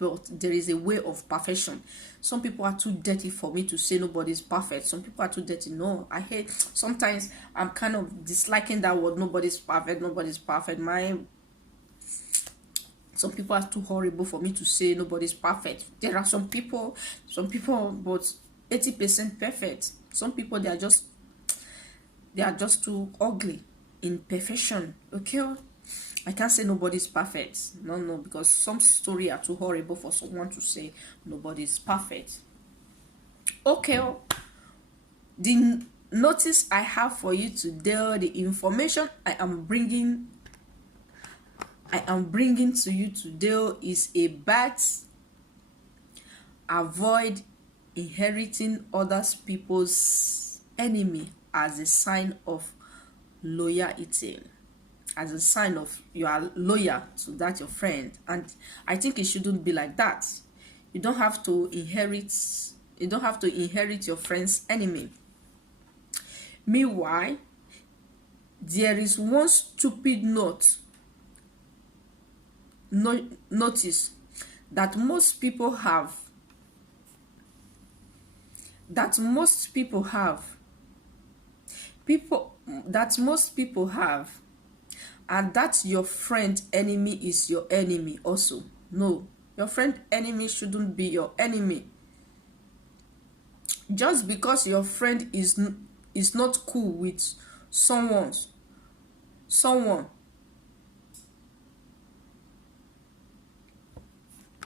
but there is a way of perfection. Some people are too dirty for me to say nobody's perfect. Some people are too dirty. No, I hate, sometimes I'm kind of disliking that word, nobody's perfect, nobody's perfect. Some people are too horrible for me to say nobody's perfect. There are some people, but 80% perfect. Some people, they are just too ugly in perfection. Okay, I can't say nobody's perfect. No, because some story are too horrible for someone to say nobody's perfect. Okay, the notice I have for you today, the information I am bringing to you today is about avoid inheriting other people's enemy as a sign of loyalty, as a sign of you are loyal to that your friend. And I think it shouldn't be like that. You don't have to inherit your friend's enemy. Meanwhile, there is one stupid notice that most people have, and that your friend enemy is your enemy also. No, your friend enemy shouldn't be your enemy. Just because your friend is not cool with someone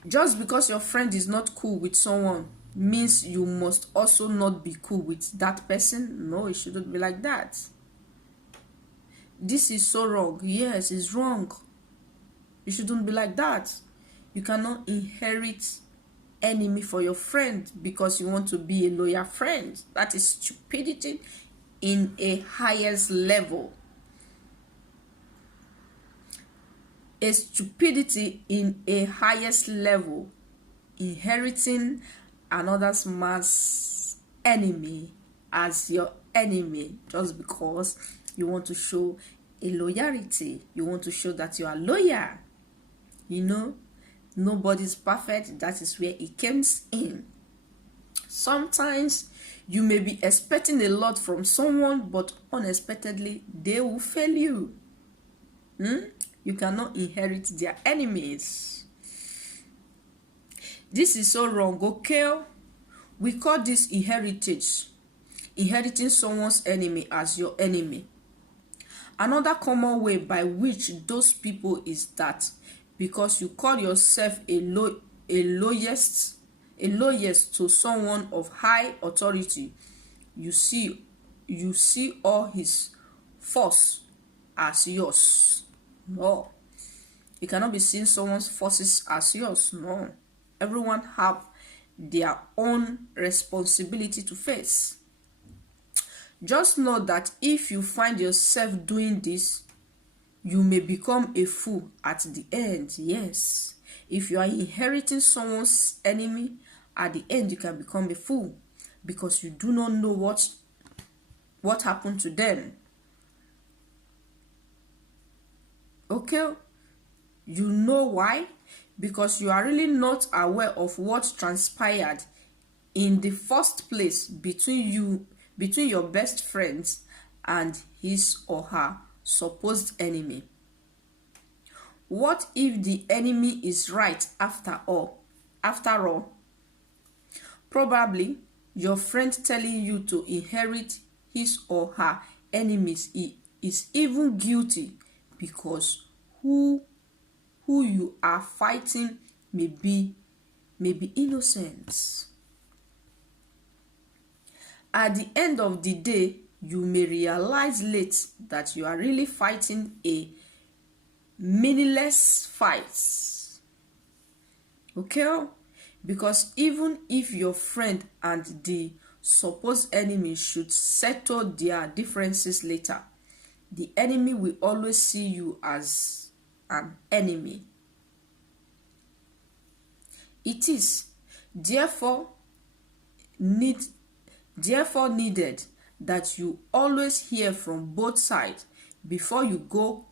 just because your friend is not cool with someone means you must also not be cool with that person. No, it shouldn't be like that. This is so wrong. Yes, it's wrong. You shouldn't be like that. You cannot inherit enemy for your friend because you want to be a loyal friend. That is stupidity in a highest level. A stupidity in a highest level, inheriting another man's enemy as your enemy just because you want to show a loyalty. You want to show that you are loyal. Nobody's perfect. That is where it comes in. Sometimes you may be expecting a lot from someone, but unexpectedly they will fail you. You cannot inherit their enemies. This is so wrong, okay? We call this inheritance. Inheriting someone's enemy as your enemy. Another common way by which those people is that because you call yourself a loyalist to someone of high authority, you see all his force as yours. No, you cannot be seeing someone's forces as yours. No, everyone have their own responsibility to face. Just know that if you find yourself doing this, you may become a fool at the end. Yes, if you are inheriting someone's enemy, at the end you can become a fool because you do not know what happened to them. Okay, you know why? Because you are really not aware of what transpired in the first place between your best friends and his or her supposed enemy. What if the enemy is right after all? Probably your friend telling you to inherit his or her enemies is even guilty because who you are fighting may be innocent. At the end of the day, you may realize late that you are really fighting a meaningless fight. Okay? Because even if your friend and the supposed enemy should settle their differences later, the enemy will always see you as an enemy. It is therefore needed that you always hear from both sides before you go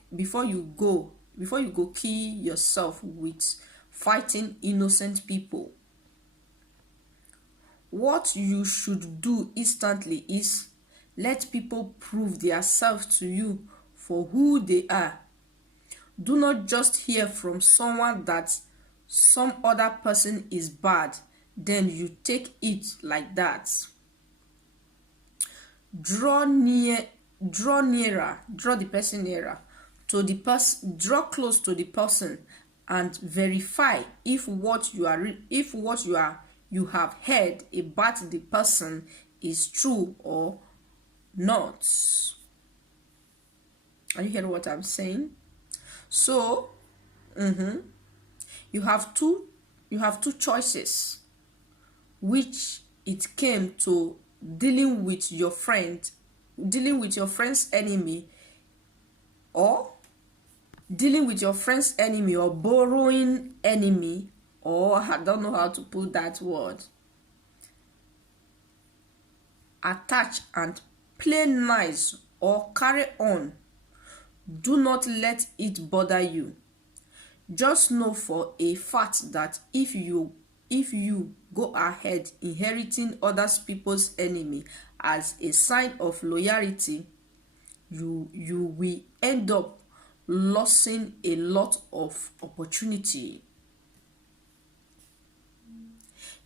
kill yourself with fighting innocent people. What you should do instantly is let people prove themselves to you for who they are. Do not just hear from someone that some other person is bad, then you take it like that. Draw nearer, draw the person nearer to the person, draw close to the person and verify if what you have heard about the person is true or not. Are you hearing what I'm saying? So, you have two choices, which it came to dealing with your friend's enemy, or dealing with your friend's enemy, or borrowing enemy, or I don't know how to put that word. Attach and play nice or carry on. Do not let it bother you. Just know for a fact that if you go ahead inheriting other people's enemy as a sign of loyalty, you will end up losing a lot of opportunity.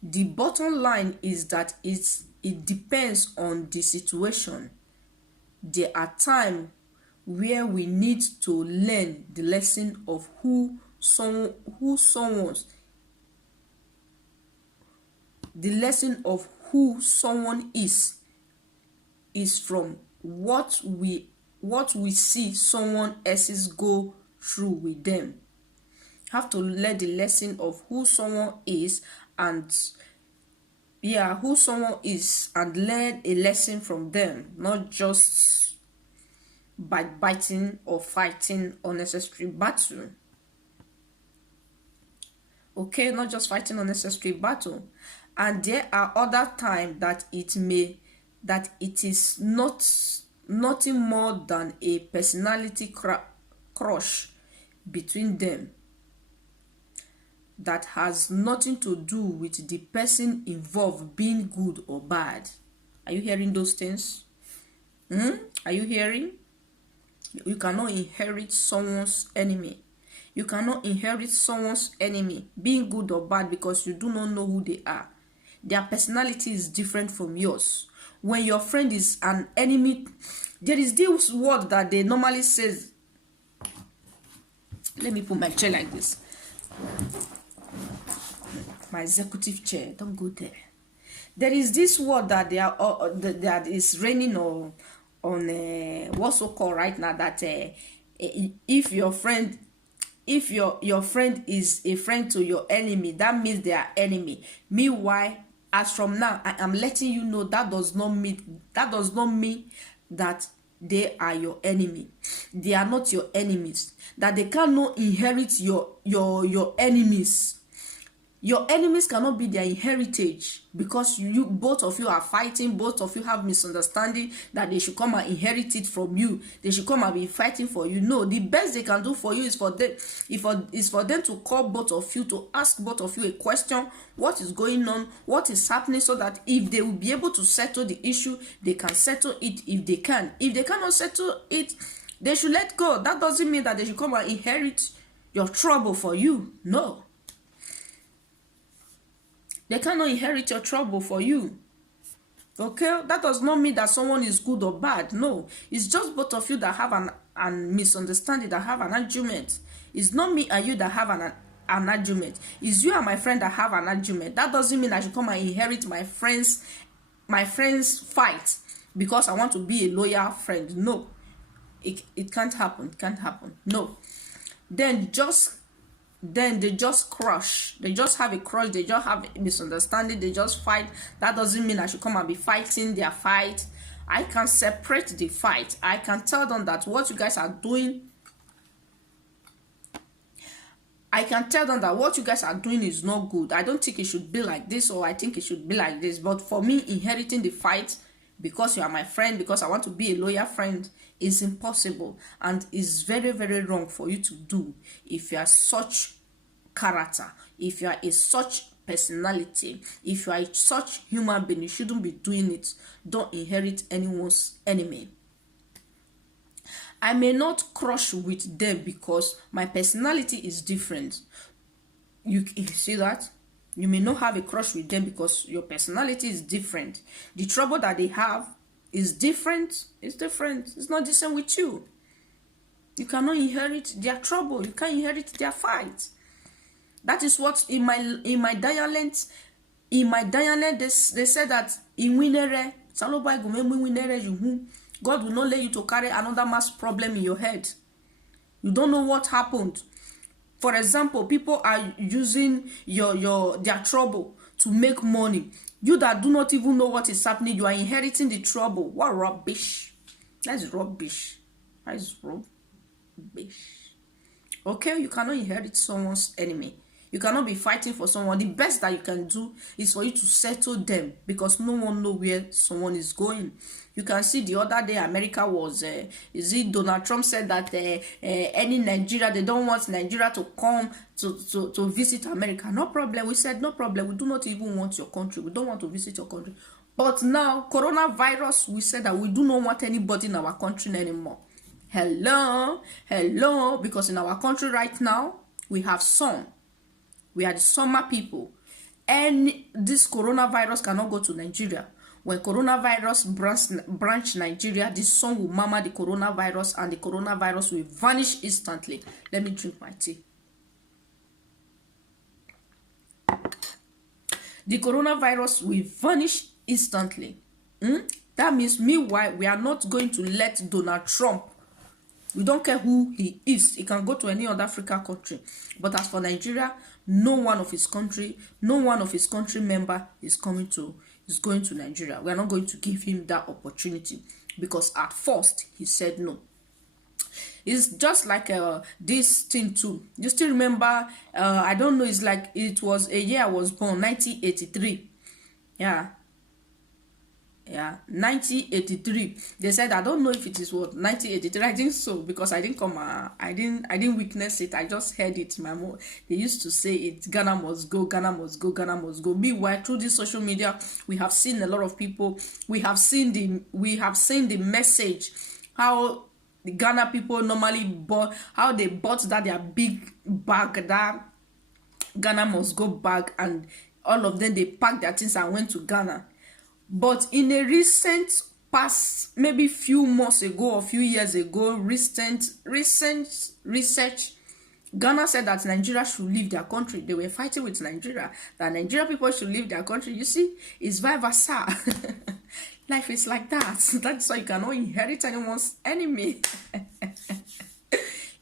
The bottom line is that it depends on the situation. There are times where we need to learn the lesson of who someone is from what we see someone else's go through with them. Have to learn the lesson of who someone is and learn a lesson from them, not just by biting or fighting unnecessary battle. Okay, not just fighting unnecessary battle. And there are other times that it is nothing more than a personality crush between them that has nothing to do with the person involved being good or bad. Are you hearing those things? Are you hearing? You cannot inherit someone's enemy. You cannot inherit someone's enemy, being good or bad, because you do not know who they are. Their personality is different from yours. When your friend is an enemy, there is this word that they normally say. Let me put my chair like this. My executive chair. Don't go there. There is this word that that is raining on what's so called right now, that if your friend is a friend to your enemy, that means they are enemy. Meanwhile, as from now, I am letting you know that does not mean that they are your enemy. They are not your enemies. That they cannot inherit your enemies. Your enemies cannot be their heritage, because you both of you are fighting, both of you have misunderstanding that they should come and inherit it from you. They should come and be fighting for you. No, the best they can do for you is for them to call both of you, to ask both of you a question, what is going on, what is happening, so that if they will be able to settle the issue, they can settle it if they can. If they cannot settle it, they should let go. That doesn't mean that they should come and inherit your trouble for you. No. They cannot inherit your trouble for you. Okay? That does not mean that someone is good or bad. No. It's just both of you that have an misunderstanding, that have an argument. It's not me and you that have an argument. It's you and my friend that have an argument. That doesn't mean I should come and inherit my friend's fight because I want to be a loyal friend. No. It can't happen. It can't happen. No. Then they just crush. They just have a crush. They just have a misunderstanding. They just fight. That doesn't mean I should come and be fighting their fight. I can separate the fight. I can tell them that what you guys are doing, is not good. I don't think it should be like this, or I think it should be like this. But for me, inheriting the fight because you are my friend, because I want to be a loyal friend, is impossible and is very, very wrong for you to do if you are such character, if you are a such personality, if you are a such human being, you shouldn't be doing it. Don't inherit anyone's enemy. I may not crush with them because my personality is different. You see that? You may not have a crush with them because your personality is different. The trouble that they have is different. It's different. It's not the same with you. You cannot inherit their trouble. You can't inherit their fight. That is what in my dialect they said that in winere God will not let you to carry another mass problem in your head. You don't know what happened. For example, people are using their trouble to make money. You that do not even know what is happening, you are inheriting the trouble. What rubbish. That's rubbish. That is rubbish. Okay, you cannot inherit someone's enemy. You cannot be fighting for someone. The best that you can do is for you to settle them, because no one knows where someone is going. You can see the other day America was, Donald Trump said that any Nigeria, they don't want Nigeria to come to visit America. No problem. We said no problem. We do not even want your country. We don't want to visit your country. But now, coronavirus, we said that we do not want anybody in our country anymore. Hello, because in our country right now, we have sun. We are the summer people. And this coronavirus cannot go to Nigeria. When coronavirus branch Nigeria, the sun will mama the coronavirus and the coronavirus will vanish instantly. Let me drink my tea. The coronavirus will vanish instantly. That means, meanwhile, we are not going to let Donald Trump. We don't care who he is. He can go to any other African country. But as for Nigeria, no one of his country member is going to Nigeria. We are not going to give him that opportunity, because at first he said no. It's just like this thing too. You still remember? I don't know. It's like it was a year I was born, 1983. Yeah, 1983. They said, I don't know if it is what 1983. I think so, because I didn't come. I didn't witness it. I just heard it. My mom, they used to say it. Ghana must go. Ghana must go. Ghana must go. Meanwhile, through this social media, we have seen a lot of people. We have seen the message, how the Ghana people normally bought, how they bought that their big bag, that Ghana must go bag, and all of them, they packed their things and went to Ghana. But in a recent past, maybe few months ago or few years ago, recent research, Ghana said that Nigeria should leave their country. They were fighting with Nigeria, that Nigeria people should leave their country. You see, it's vice versa. Life is like that. That's why you cannot inherit anyone's enemy.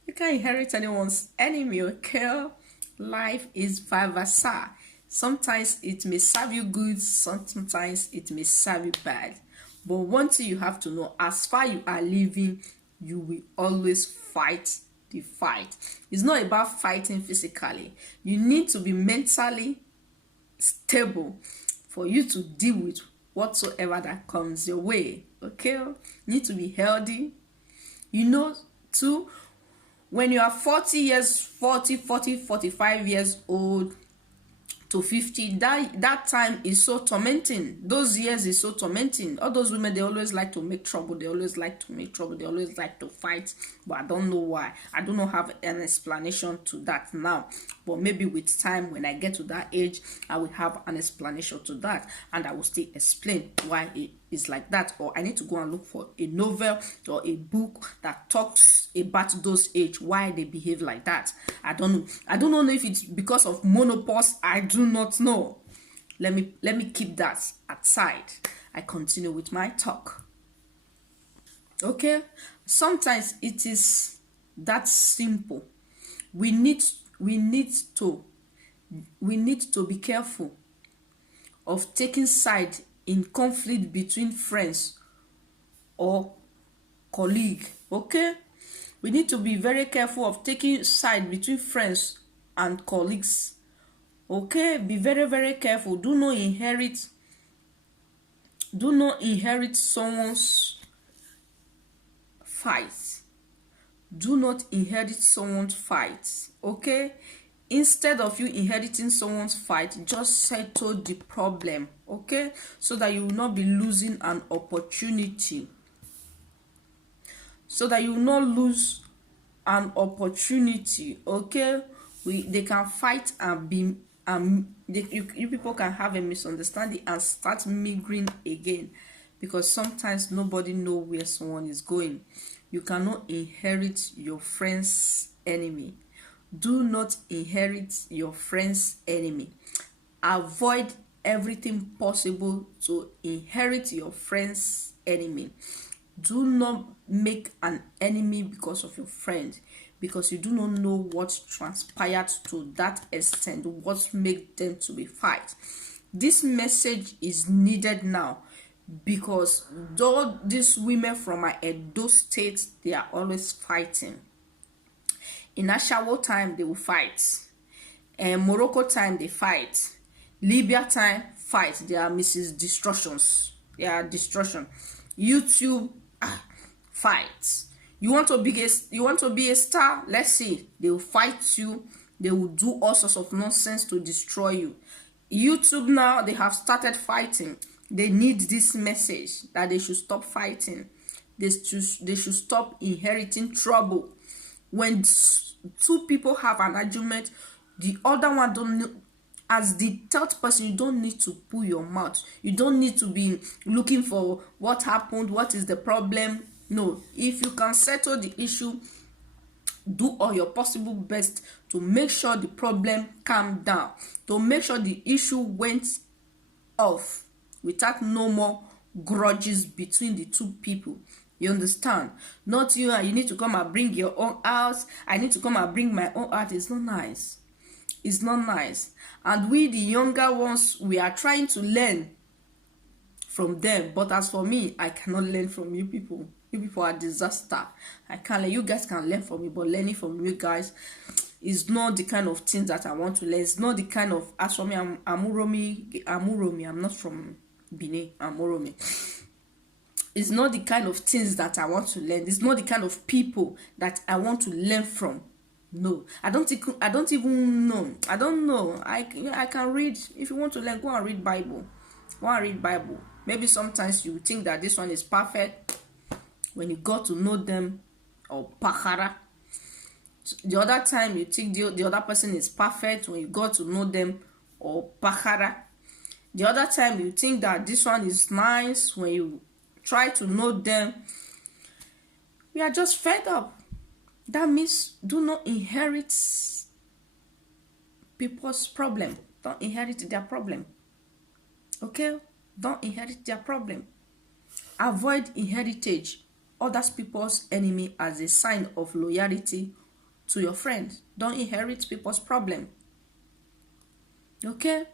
You can't inherit anyone's enemy, okay? Life is vice versa. Sometimes it may serve you good, sometimes it may serve you bad. But one thing you have to know, as far you are living, you will always fight the fight. It's not about fighting physically. You need to be mentally stable for you to deal with whatsoever that comes your way. Okay? You need to be healthy. You know, too, when you are 45 years old, to 50, that time is so tormenting. Those years is so tormenting. All those women, they always like to make trouble. They always like to fight. But I don't know why. I do not have an explanation to that now. But maybe with time, when I get to that age, I will have an explanation to that, and I will still explain why it is like that. Or I need to go and look for a novel or a book that talks about those age, why they behave like that. I don't know. I don't know if it's because of menopause. I do not know. Let me keep that aside. I continue with my talk. Okay? Sometimes it is that simple. We need to be careful of taking side in conflict between friends or colleague. Okay? We need to be very careful of taking side between friends and colleagues. Okay? Be very, very careful. Do not inherit someone's fight. Do not inherit someone's fight. Okay? Instead of you inheriting someone's fight, just settle the problem, okay, so that you will not be losing an opportunity, so that you will not lose an opportunity, okay. They can fight and be you people can have a misunderstanding and start mingling again, because sometimes nobody know where someone is going. You cannot inherit your friend's enemy. Do not inherit your friend's enemy. Avoid everything possible to inherit your friend's enemy. Do not make an enemy because of your friend, because you do not know what transpired to that extent, what made them to be fight. This message is needed now, because though these women from my Edo state, they are always fighting. In Ashawo time, they will fight. And Morocco time, they fight. Libya time, fight. They are Mrs. Destructions. They are destruction. YouTube, fight. You want to be a star? Let's see. They will fight you. They will do all sorts of nonsense to destroy you. YouTube now, they have started fighting. They need this message that they should stop fighting. They should stop inheriting trouble. When two people have an argument, the other one don't know. As the third person, you don't need to pull your mouth. You don't need to be looking for what happened, what is the problem. No, if you can settle the issue, do all your possible best to make sure the problem calmed down, to make sure the issue went off without no more grudges between the two people. You understand? Not you and you need to come and bring your own out. I need to come and bring my own out. It's not nice. It's not nice. And we, the younger ones, we are trying to learn from them. But as for me, I cannot learn from you people. You people are disaster. I can't learn. You guys can learn from me, but learning from you guys is not the kind of things that I want to learn. It's not the kind of, as for me, I'm Uromi. I'm not from Benin. I'm Uromi. It's not the kind of things that I want to learn. It's not the kind of people that I want to learn from. No, I don't even know. I don't know. I can read. If you want to learn, go and read Bible. Go and read Bible. Maybe sometimes you think that this one is perfect. When you got to know them, or pakara. The other time you think the other person is perfect when you got to know them, or pakara. The other time you think that this one is nice when you try to know them. We are just fed up. That means do not inherit people's problem. Don't inherit their problem. Okay? Don't inherit their problem. Avoid inheritage others people's enemy as a sign of loyalty to your friend. Don't inherit people's problem. Okay?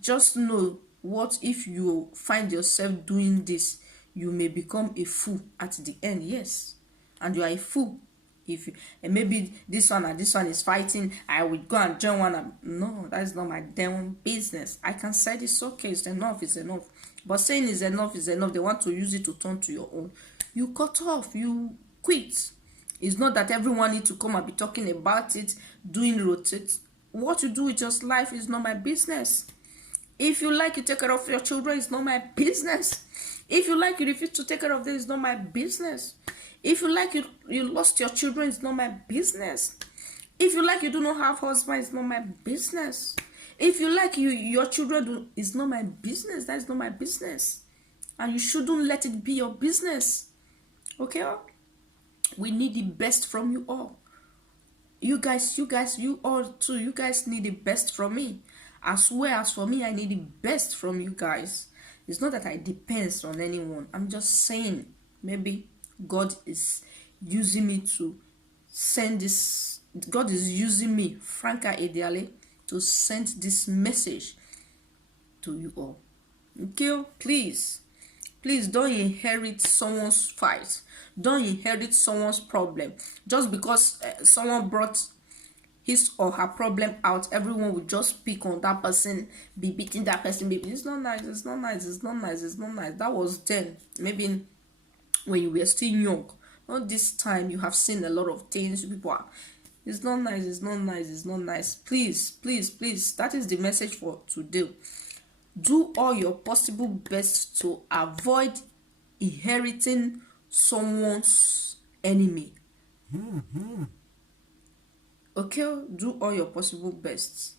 Just know what if you find yourself doing this, you may become a fool at the end. Yes. And you are a fool. If you, and maybe this one and this one is fighting, I will go and join one. No, that is not my damn business. I can say it's okay, it's enough, it's enough. But saying is enough is enough. They want to use it to turn to your own. You cut off, you quit. It's not that everyone needs to come and be talking about it, doing rotate. What you do with your life is not my business. If you like, you take care of your children, it's not my business. If you like, you refuse to take care of them, it's not my business. If you like, you lost your children, it's not my business. If you like, you do not have husband, it's not my business. If you like, your children do, it's not my business. That is not my business. And you shouldn't let it be your business. Okay? We need the best from you all. You guys, you all too, you guys need the best from me. As well as for me, I need the best from you guys. It's not that I depend on anyone. I'm just saying, maybe God is using me to send this. God is using me, Franca Ediale, to send this message to you all. Okay? Please don't inherit someone's fight. Don't inherit someone's problem. Just because someone brought his or her problem out, everyone will just pick on that person, be beating that person. It's not nice. It's not nice. It's not nice. It's not nice. That was then. Maybe when you were still young. Not this time. You have seen a lot of things. People are It's not nice, it's not nice, it's not nice. Please, please, please, that is the message for today. Do all your possible best to avoid inheriting someone's enemy. Okay, do all your possible best.